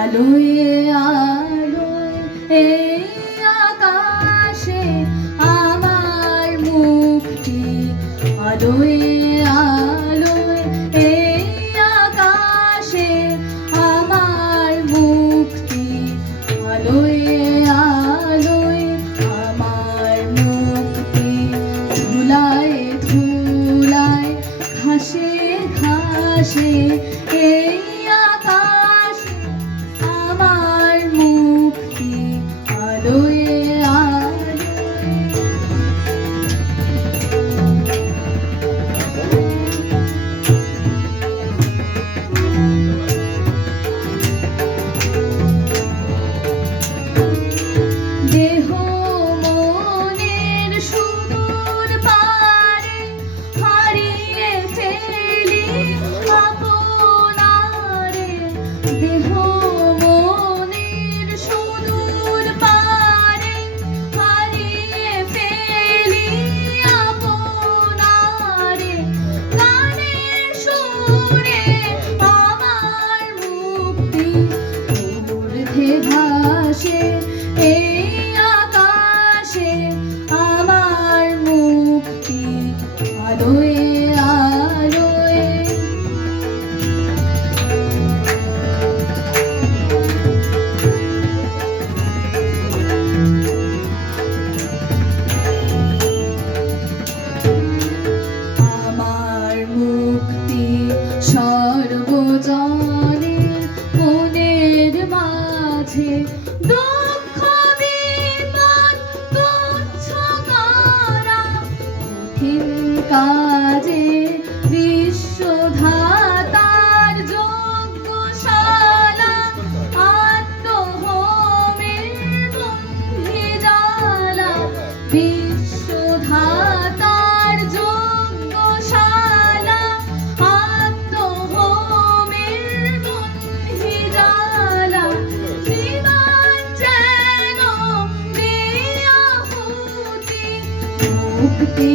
আলোয় আলোয় এই আকাশে আমার মুক্তি, আলোয় আলোয় এই আকাশে আমার মুক্তি, আলোয় আলোয় আমার মুক্তি। ধুলায় ধুলায় ঘাসে ঘাসে এই আকাশ আমার মুক্তি, আলোয় দেহ মনের সুদূর পারে হারিয়ে ফেলি আপনারে, দেহ মনের সুদূর পারে হারিয়ে ফেলি আপনারে। গানের সুরে আমার মুক্তি, ঊর্ধ্বে ভাসে এই আকাশে আমার মুক্তি, আলোয় আলোয়। আমার মুক্তি সর্বজনের মনের মাঝে, দুঃখ বিমান তুচ্ছ করা কঠিন কাজে বিশ্বধাতার যজ্ঞশালা, আত্মহোমের বন্ধি জ্বালা, বিশ্বধাতার যজ্ঞশালা, আত্মহোমের বন্ধি জ্বালা। জীবন যেন দেই আহুতি, মুক্তি